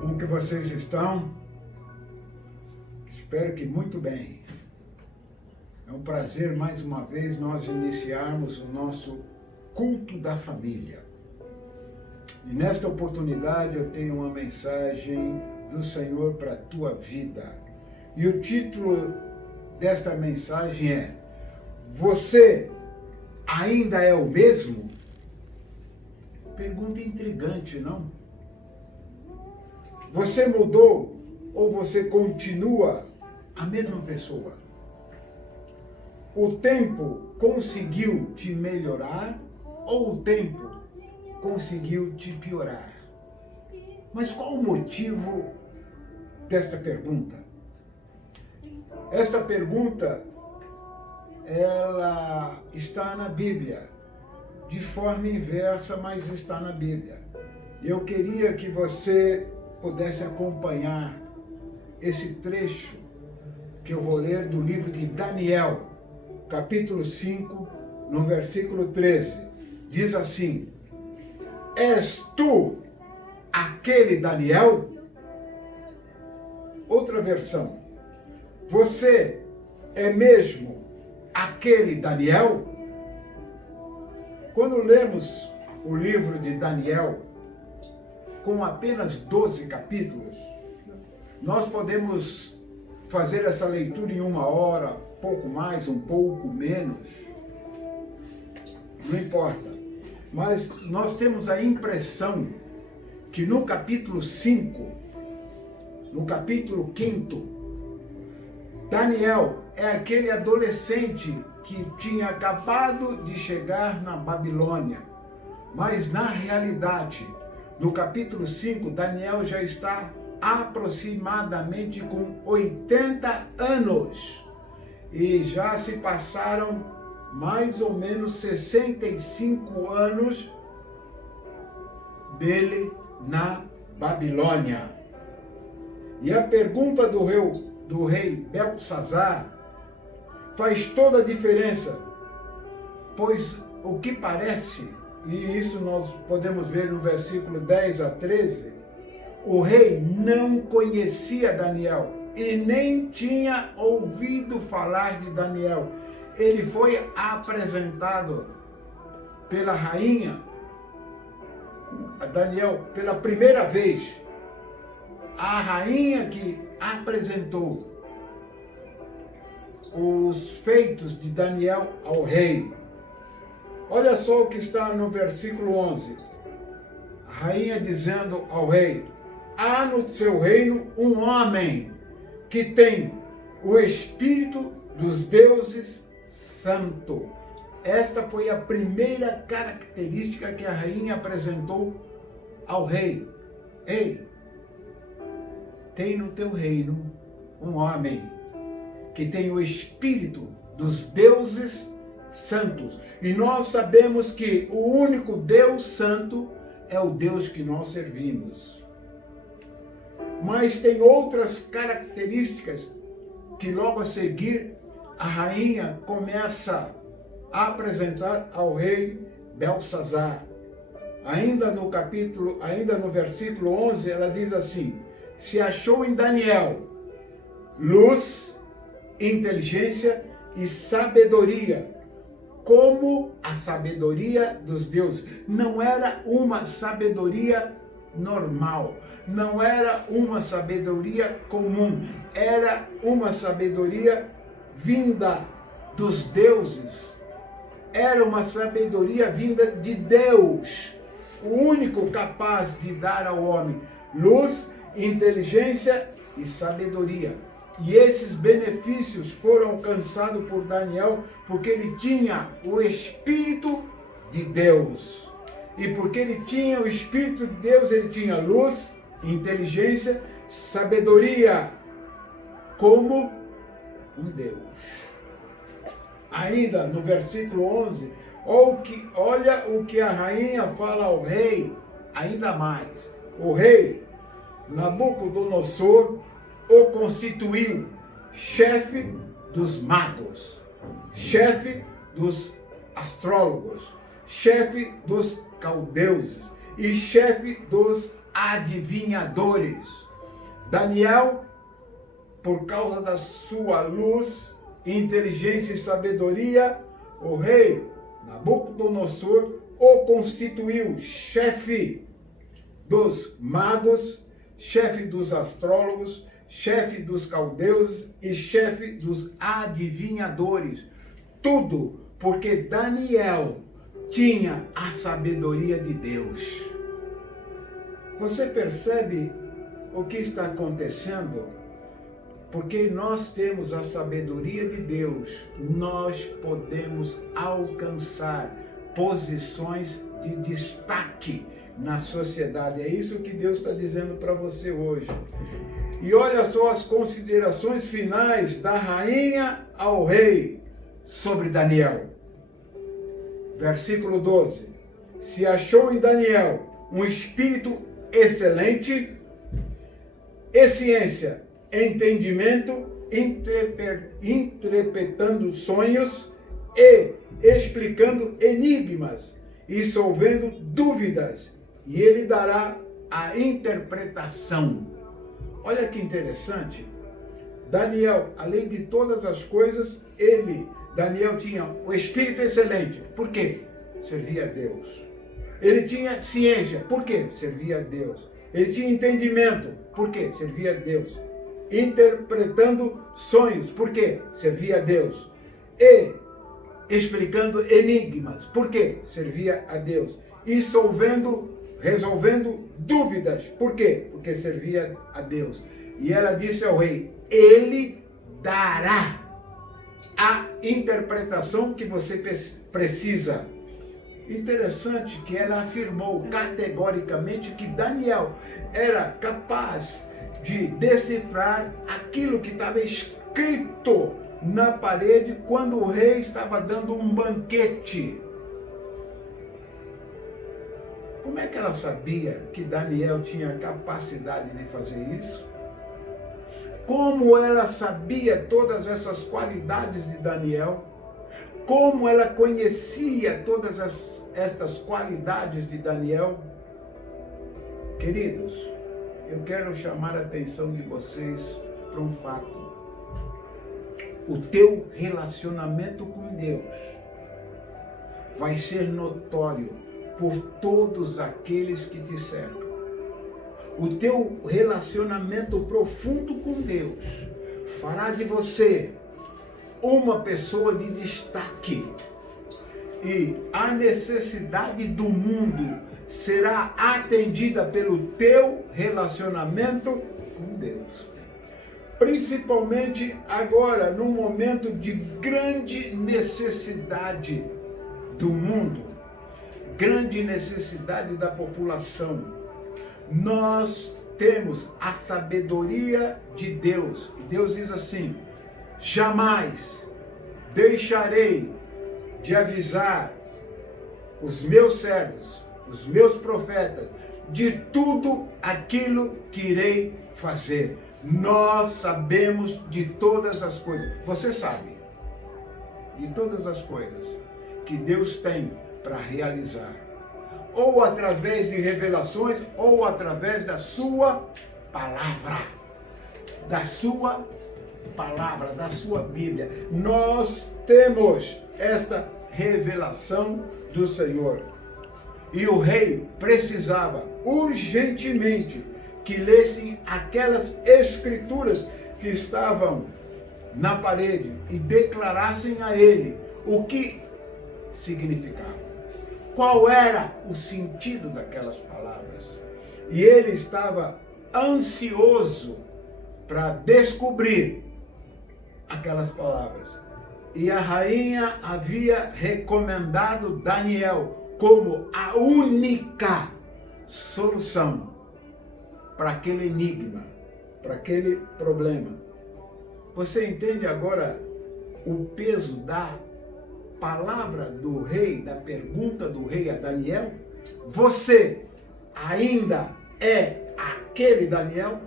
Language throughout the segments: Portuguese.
Como que vocês estão? Espero que muito bem. É um prazer mais uma vez nós iniciarmos o nosso culto da família. E nesta oportunidade eu tenho uma mensagem do Senhor para a tua vida. E o título desta mensagem é: Você ainda é o mesmo? Pergunta intrigante, não? Você mudou ou você continua a mesma pessoa? O tempo conseguiu te melhorar ou o tempo conseguiu te piorar? Mas qual o motivo desta pergunta? Esta pergunta, ela está na Bíblia, de forma inversa, mas está na Bíblia. Eu queria que você pudesse acompanhar esse trecho que eu vou ler do livro de Daniel, capítulo 5, no versículo 13. Diz assim: És tu aquele Daniel? Outra versão: Você é mesmo aquele Daniel? Quando lemos o livro de Daniel, com apenas 12 capítulos, nós podemos fazer essa leitura em 1 hora, pouco mais, um pouco menos, não importa. Mas nós temos a impressão que no capítulo 5, no capítulo 5, Daniel é aquele adolescente que tinha acabado de chegar na Babilônia. Mas na realidade, no capítulo 5, Daniel já está aproximadamente com 80 anos. E já se passaram mais ou menos 65 anos dele na Babilônia. E a pergunta do rei Belsazar faz toda a diferença, pois o que parece, e isso nós podemos ver no versículo 10 a 13, o rei não conhecia Daniel e nem tinha ouvido falar de Daniel. Ele foi apresentado pela rainha a Daniel pela primeira vez. A rainha que apresentou os feitos de Daniel ao rei. Olha só o que está no versículo 11. A rainha dizendo ao rei: há no seu reino um homem que tem o espírito dos deuses santo. Esta foi a primeira característica que a rainha apresentou ao rei. Ei, tem no teu reino um homem que tem o espírito dos deuses santos. E nós sabemos que o único Deus santo é o Deus que nós servimos. Mas tem outras características que logo a seguir a rainha começa a apresentar ao rei Belsazar. Ainda no versículo 11, ela diz assim: se achou em Daniel luz, inteligência e sabedoria, como a sabedoria dos deuses. Não era uma sabedoria normal, não era uma sabedoria comum, era uma sabedoria vinda dos deuses, era uma sabedoria vinda de Deus, o único capaz de dar ao homem luz, inteligência e sabedoria. E esses benefícios foram alcançados por Daniel porque ele tinha o Espírito de Deus. E porque ele tinha o Espírito de Deus, ele tinha luz, inteligência, sabedoria, como um Deus. Ainda no versículo 11, olha o que a rainha fala ao rei, ainda mais. O rei Nabucodonosor o constituiu chefe dos magos, chefe dos astrólogos, chefe dos caldeus e chefe dos adivinhadores. Daniel, por causa da sua luz, inteligência e sabedoria, o rei Nabucodonosor o constituiu chefe dos magos, chefe dos astrólogos, chefe dos caldeus e chefe dos adivinhadores. Tudo porque Daniel tinha a sabedoria de Deus. Você percebe o que está acontecendo? Porque nós temos a sabedoria de Deus, nós podemos alcançar posições de destaque na sociedade. É isso que Deus está dizendo para você hoje. E olha só as considerações finais da rainha ao rei sobre Daniel. Versículo 12. Se achou em Daniel um espírito excelente e ciência, entendimento, interpretando sonhos e explicando enigmas e solvendo dúvidas, e ele dará a interpretação. Olha que interessante. Daniel, além de todas as coisas, Daniel tinha o espírito excelente. Por quê? Servia a Deus. Ele tinha ciência. Por quê? Servia a Deus. Ele tinha entendimento. Por quê? Servia a Deus. Interpretando sonhos. Por quê? Servia a Deus. E explicando enigmas. Por quê? Servia a Deus. E resolvendo dúvidas. Por quê? Porque servia a Deus. E ela disse ao rei, ele dará a interpretação que você precisa. Interessante que ela afirmou categoricamente que Daniel era capaz de decifrar aquilo que estava escrito na parede quando o rei estava dando um banquete. Como é que ela sabia que Daniel tinha capacidade de fazer isso? Como ela sabia todas essas qualidades de Daniel? Como ela conhecia todas estas qualidades de Daniel? Queridos, eu quero chamar a atenção de vocês para um fato. O teu relacionamento com Deus vai ser notório por todos aqueles que te cercam. O teu relacionamento profundo com Deus fará de você uma pessoa de destaque. E a necessidade do mundo será atendida pelo teu relacionamento com Deus. Principalmente agora, num momento de grande necessidade do mundo, grande necessidade da população. Nós temos a sabedoria de Deus. E Deus diz assim, jamais deixarei de avisar os meus servos, os meus profetas, de tudo aquilo que irei fazer. Nós sabemos de todas as coisas. Você sabe de todas as coisas que Deus tem para realizar. Ou através de revelações, ou através da sua palavra. Da sua palavra, da sua Bíblia. Nós temos esta revelação do Senhor. E o rei precisava urgentemente que lessem aquelas escrituras que estavam na parede e declarassem a ele o que significava. Qual era o sentido daquelas palavras? E ele estava ansioso para descobrir aquelas palavras. E a rainha havia recomendado Daniel como a única solução para aquele enigma, para aquele problema. Você entende agora o peso da palavra do rei, da pergunta do rei a Daniel? Você ainda é aquele Daniel?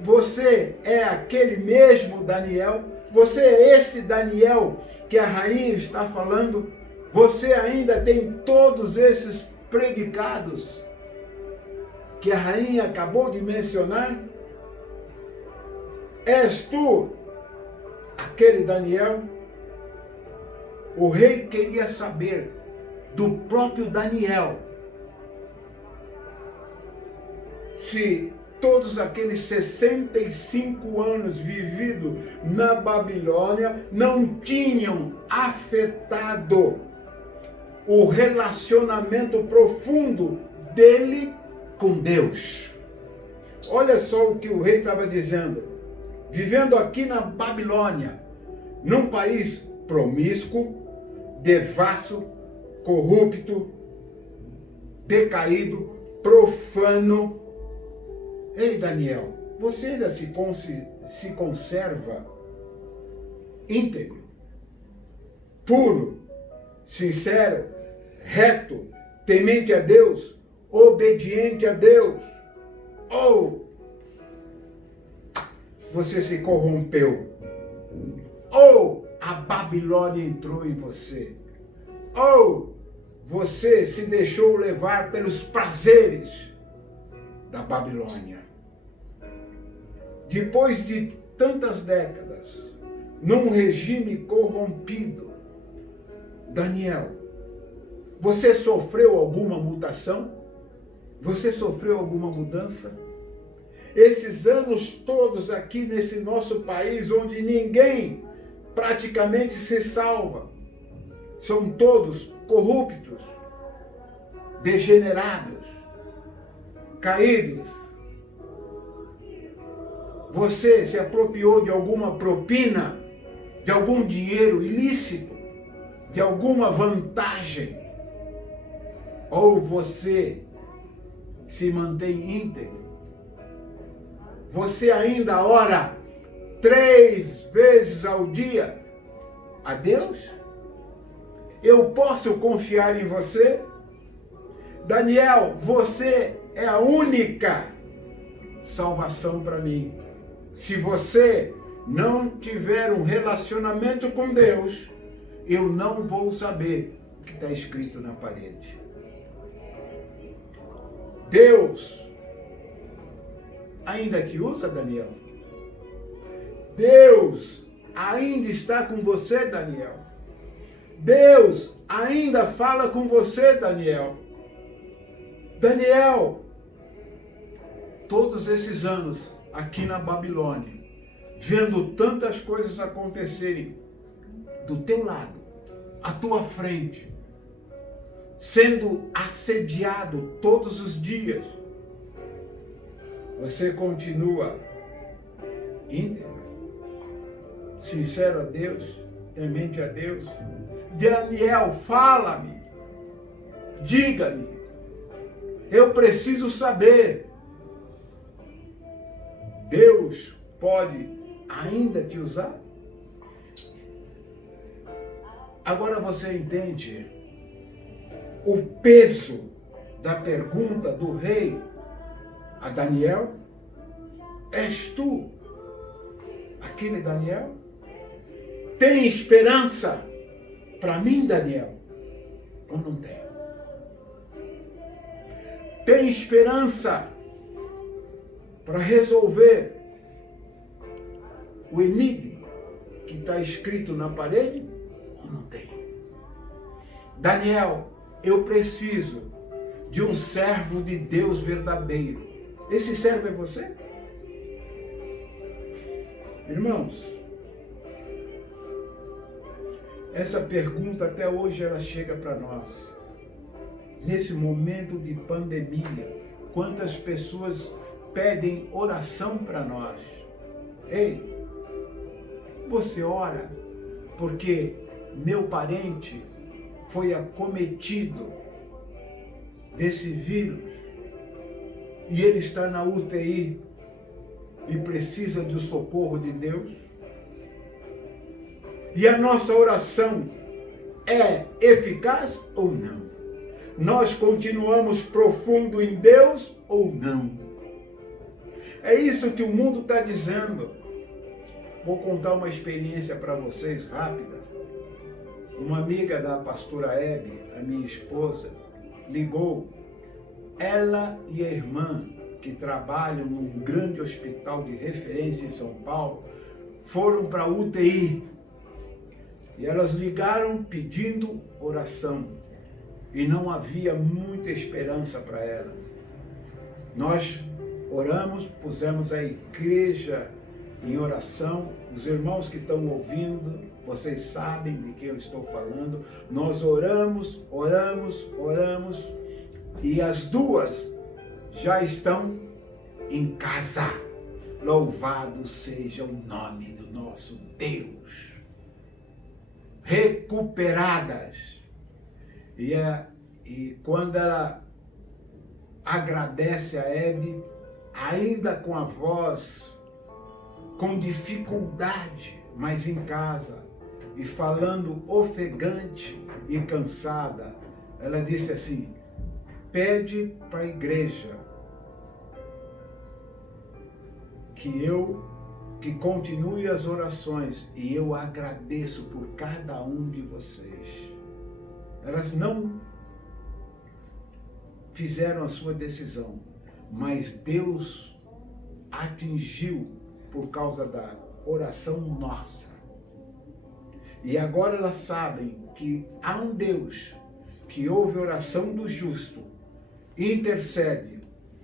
Você é aquele mesmo Daniel? Você é este Daniel que a rainha está falando? Você ainda tem todos esses predicados? que a rainha acabou de mencionar? És tu aquele Daniel? O rei queria saber do próprio Daniel se todos aqueles 65 anos vividos na Babilônia não tinham afetado o relacionamento profundo dele com Deus. Olha só o que o rei estava dizendo. Vivendo aqui na Babilônia, num país promíscuo, devasso, corrupto, decaído, profano. Ei, Daniel, você ainda se conserva íntegro, puro, sincero, reto, temente a Deus, obediente a Deus? Ou você se corrompeu? Ou a Babilônia entrou em você? Ou você se deixou levar pelos prazeres da Babilônia? Depois de tantas décadas, num regime corrompido, Daniel, você sofreu alguma mutação? Você sofreu alguma mudança? Esses anos todos aqui nesse nosso país, onde ninguém praticamente se salva, são todos corruptos, degenerados, caídos. Você se apropriou de alguma propina, de algum dinheiro ilícito, de alguma vantagem? Ou você se mantém íntegro? Você ainda ora 3 vezes ao dia a Deus? Eu posso confiar em você? Daniel, você é a única salvação para mim. Se você não tiver um relacionamento com Deus, eu não vou saber o que está escrito na parede. Deus ainda te usa, Daniel? Deus ainda está com você, Daniel? Deus ainda fala com você, Daniel? Daniel, todos esses anos aqui na Babilônia, vendo tantas coisas acontecerem do teu lado, à tua frente, sendo assediado todos os dias, você continua íntegro, sincero a Deus, temente a Deus? Daniel, fala-me, diga-me, eu preciso saber. Deus pode ainda te usar? Agora você entende o peso da pergunta do rei a Daniel? És tu aquele Daniel? Tem esperança para mim, Daniel? Ou não tem? Tem esperança para resolver o enigma que está escrito na parede? Ou não tem? Daniel, eu preciso de um servo de Deus verdadeiro. Esse servo é você? Irmãos, essa pergunta até hoje ela chega para nós. Nesse momento de pandemia, quantas pessoas pedem oração para nós? Ei, você ora porque meu parente foi acometido desse vírus e ele está na UTI e precisa do socorro de Deus? E a nossa oração é eficaz ou não? Nós continuamos profundo em Deus ou não? É isso que o mundo está dizendo. Vou contar uma experiência para vocês rápida. Uma amiga da pastora Hebe, a minha esposa, ligou ela e a irmã, que trabalham num grande hospital de referência em São Paulo, foram para a UTI. E elas ligaram pedindo oração. E não havia muita esperança para elas. Nós oramos, pusemos a igreja em oração. Os irmãos que estão ouvindo, vocês sabem de que eu estou falando. Nós oramos. E as duas já estão em casa. Louvado seja o nome do nosso Deus. Recuperadas. E quando ela agradece a Hebe, ainda com a voz, com dificuldade, mas em casa, e falando ofegante e cansada, ela disse assim: pede para a igreja que continue as orações, e eu agradeço por cada um de vocês. Elas não fizeram a sua decisão, mas Deus atingiu por causa da oração nossa. E agora elas sabem que há um Deus que ouve a oração do justo, intercede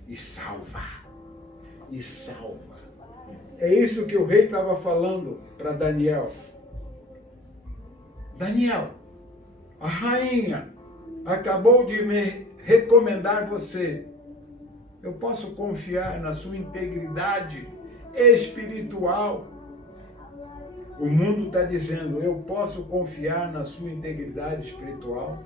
e salva. E salva. É isso que o rei estava falando para Daniel. Daniel, a rainha acabou de me recomendar você. Eu posso confiar na sua integridade espiritual. O mundo está dizendo, eu posso confiar na sua integridade espiritual?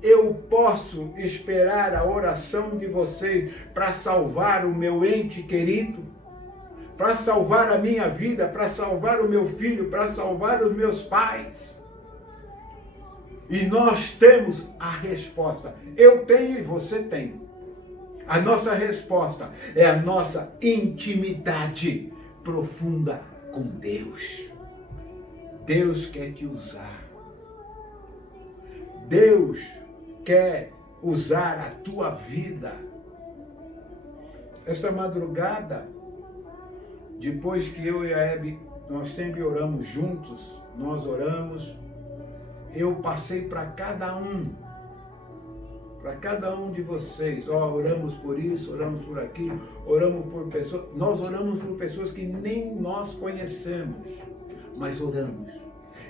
Eu posso esperar a oração de vocês para salvar o meu ente querido? Para salvar a minha vida, para salvar o meu filho, para salvar os meus pais? E nós temos a resposta. Eu tenho e você tem. A nossa resposta é a nossa intimidade profunda com Deus. Deus quer te usar. Deus quer usar a tua vida. Esta madrugada, depois que eu e a Hebe, nós sempre oramos juntos, nós oramos, eu passei para cada um de vocês, oramos por isso, oramos por aquilo, oramos por pessoas, nós oramos por pessoas que nem nós conhecemos, mas oramos.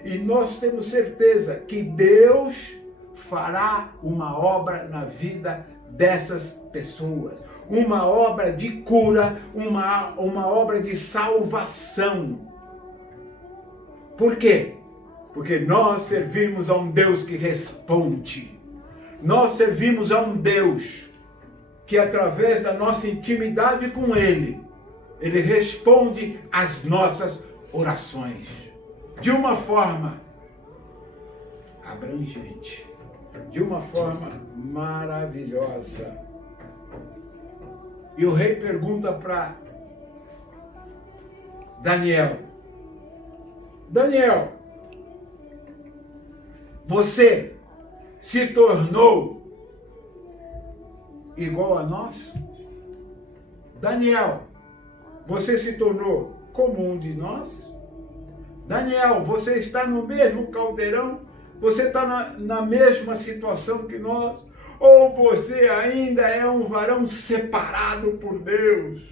E nós temos certeza que Deus fará uma obra na vida dessas pessoas, uma obra de cura, uma obra de salvação. Por quê? Porque nós servimos a um Deus que responde. Nós servimos a um Deus que, através da nossa intimidade com Ele, Ele responde às nossas orações de uma forma abrangente, de uma forma maravilhosa. E o rei pergunta para Daniel: Daniel, você se tornou igual a nós? Daniel, você se tornou como um de nós? Daniel, você está no mesmo caldeirão? Você está na mesma situação que nós? Ou você ainda é um varão separado por Deus?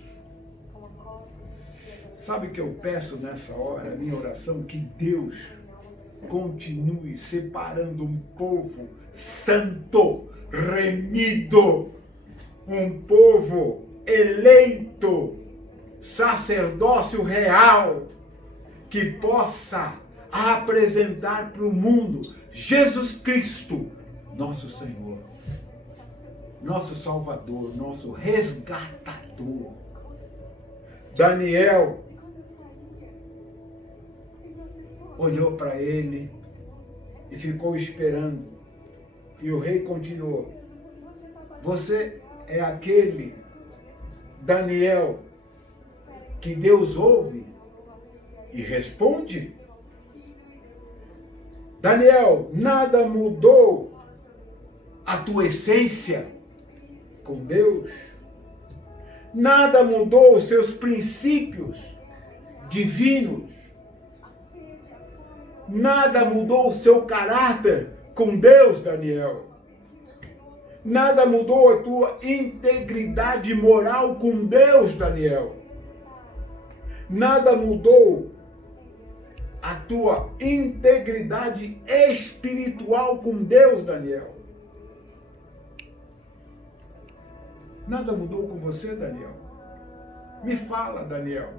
Sabe o que eu peço nessa hora, minha oração? Que Deus continue separando um povo santo, remido, um povo eleito, sacerdócio real, que possa apresentar para o mundo Jesus Cristo, nosso Senhor, nosso Salvador, nosso resgatador. Daniel olhou para ele e ficou esperando. E o rei continuou: você é aquele Daniel que Deus ouve e responde? Daniel, nada mudou a tua essência, com Deus. Nada mudou os seus princípios divinos. Nada mudou o seu caráter com Deus, Daniel. Nada mudou a tua integridade moral com Deus, Daniel. Nada mudou a tua integridade espiritual com Deus, Daniel. Nada mudou com você, Daniel? Me fala, Daniel.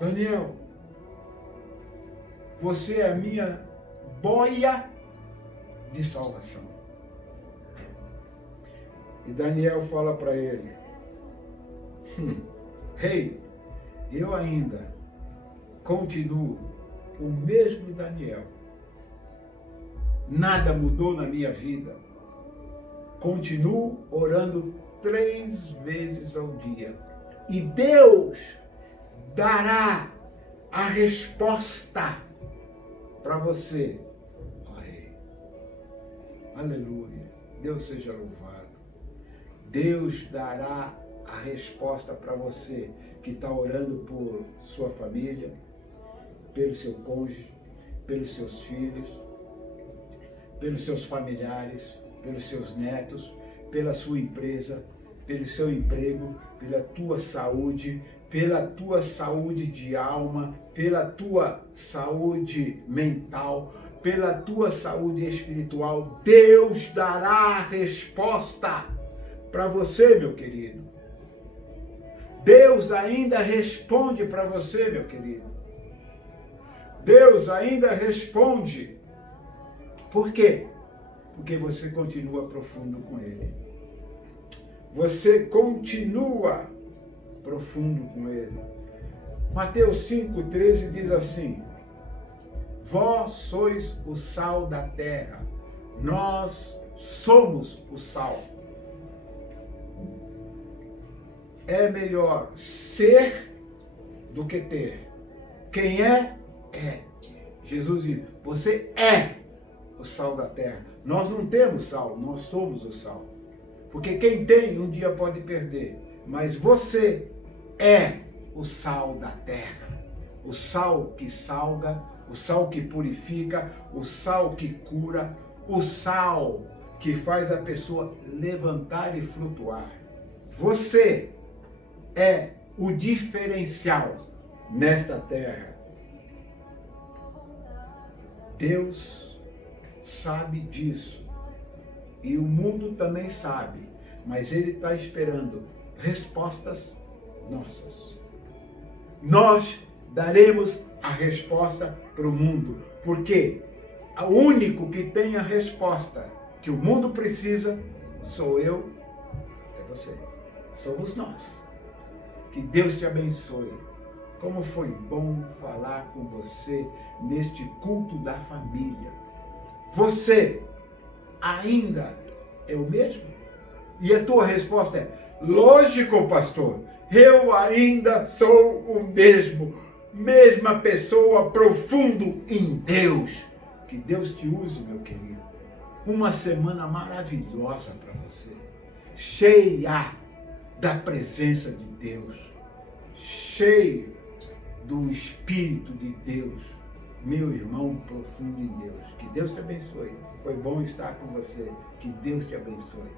Daniel, você é a minha boia de salvação. E Daniel fala para ele, Rei, eu ainda continuo o mesmo Daniel. Nada mudou na minha vida. Continuo orando 3 vezes ao dia. E Deus dará a resposta para você. Ó Rei. Aleluia. Deus seja louvado. Deus dará a resposta para você que está orando por sua família, pelo seu cônjuge, pelos seus filhos, pelos seus familiares, pelos seus netos, pela sua empresa, pelo seu emprego, pela tua saúde de alma, pela tua saúde mental, pela tua saúde espiritual. Deus dará a resposta para você, meu querido. Deus ainda responde para você, meu querido. Deus ainda responde. Por quê? Porque você continua profundo com Ele. Você continua profundo com Ele. Mateus 5,13 diz assim: Vós sois o sal da terra, nós somos o sal. É melhor ser do que ter. Quem é, é. Jesus diz, você é o sal da terra. Nós não temos sal, nós somos o sal. Porque quem tem, um dia pode perder. Mas você é o sal da terra. O sal que salga, o sal que purifica, o sal que cura, o sal que faz a pessoa levantar e flutuar. Você é o diferencial nesta terra. Deus sabe disso. E o mundo também sabe. Mas Ele está esperando respostas nossas. Nós daremos a resposta para o mundo. Porque o único que tem a resposta que o mundo precisa sou eu, é você. Somos nós. Que Deus te abençoe. Como foi bom falar com você neste culto da família. Você ainda é o mesmo? E a tua resposta é, lógico, pastor, eu ainda sou o mesmo. Mesma pessoa, profundo em Deus. Que Deus te use, meu querido. Uma semana maravilhosa para você. Cheia da presença de Deus. Cheio do Espírito de Deus, meu irmão profundo em Deus. Que Deus te abençoe. Foi bom estar com você. Que Deus te abençoe.